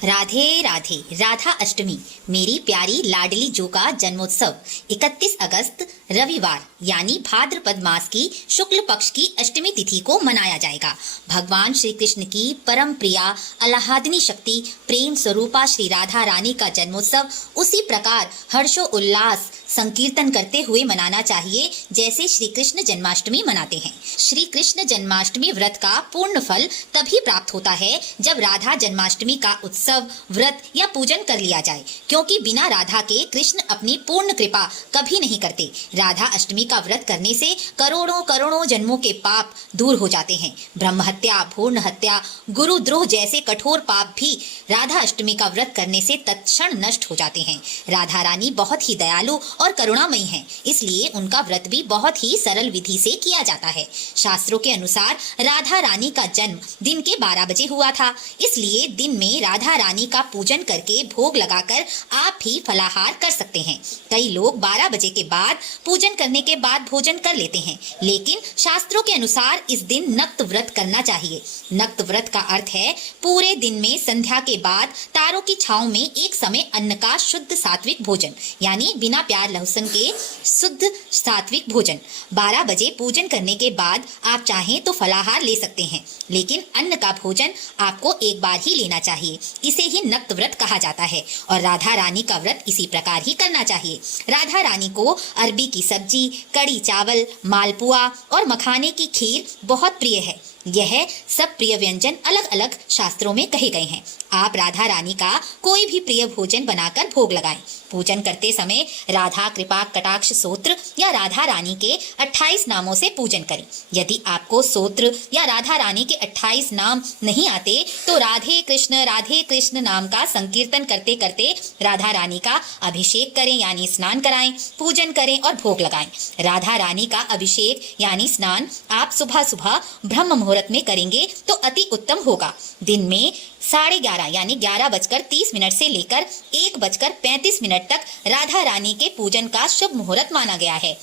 राधे राधे। राधा अष्टमी मेरी प्यारी लाडली जो का जन्मोत्सव 31 अगस्त रविवार यानी भाद्रपद मास की शुक्ल पक्ष की अष्टमी तिथि को मनाया जाएगा। भगवान श्री कृष्ण की परम प्रिया अलाहादिनी शक्ति प्रेम स्वरूपा श्री राधा रानी का जन्मोत्सव उसी प्रकार हर्षो उल्लास संकीर्तन करते हुए मनाना चाहिए जैसे श्री कृष्ण जन्माष्टमी मनाते हैं। श्री कृष्ण जन्माष्टमी व्रत का पूर्ण फल तभी प्राप्त होता है जब राधा जन्माष्टमी का उत्सव व्रत या पूजन कर लिया जाए, क्योंकि बिना राधा के कृष्ण अपनी पूर्ण कृपा कभी नहीं करते। राधा अष्टमी का व्रत करने से करोड़ों करोड़ों जन्मों के पाप दूर हो जाते हैं। ब्रह्म हत्या, भ्रूण हत्या, गुरुद्रोह जैसे कठोर पाप भी राधा अष्टमी का व्रत करने से तत्क्षण नष्ट हो जाते हैं। राधा रानी बहुत ही दयालु और करुणामयी हैं, इसलिए उनका व्रत भी बहुत ही सरल विधि से किया जाता है। शास्त्रों के अनुसार राधा रानी का जन्म दिन के 12 बजे हुआ था, इसलिए दिन में राधा रानी का पूजन करके भोग लगाकर आप भी फलाहार कर सकते हैं। कई लोग 12 बजे के बाद पूजन करने के बाद भोजन कर लेते हैं, लेकिन शास्त्रों के अनुसार इस दिन नक्त व्रत करना चाहिए। नक्त व्रत का अर्थ है पूरे दिन में संध्या के बाद तारों की छांव में एक समय अन्न का शुद्ध सात्विक भोजन, यानी बिना प्याज लहसुन के शुद्ध सात्विक भोजन। 12 बजे पूजन करने के बाद आप चाहें तो फलाहार ले सकते हैं, लेकिन अन्न का भोजन आपको एक बार ही लेना चाहिए। इसे ही नक्त व्रत कहा जाता है और राधा रानी का व्रत इसी प्रकार ही करना चाहिए। राधा रानी को अरबी की सब्जी, कड़ी चावल, मालपुआ और मखाने की खीर बहुत प्रिय है। यह सब प्रिय व्यंजन अलग अलग शास्त्रों में कहे गए हैं। आप राधा रानी का कोई भी प्रिय भोजन बनाकर भोग लगाएं। पूजन करते समय राधा कृपा कटाक्ष स्तोत्र या राधा रानी के 28 नामों से पूजन करें। यदि आपको स्तोत्र या राधा रानी के 28 नाम नहीं आते तो राधे कृष्ण नाम का संकीर्तन करते करते राधा रानी का अभिषेक करें, यानी स्नान कराएं, पूजन करें और भोग लगाएं। राधा रानी का अभिषेक यानी स्नान आप सुबह सुबह ब्रह्म मुहूर्त में करेंगे तो अति उत्तम होगा। दिन में 11:30 यानी 11:30 से लेकर 1:35 तक राधा रानी के पूजन का शुभ मुहूर्त माना गया है।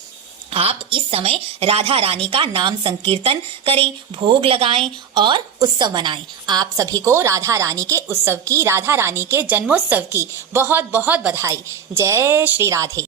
आप इस समय राधा रानी का नाम संकीर्तन करें, भोग लगाएं और उत्सव मनाएं। आप सभी को राधा रानी के उत्सव की, राधा रानी के जन्मोत्सव की बहुत बहुत बधाई। जय श्री राधे।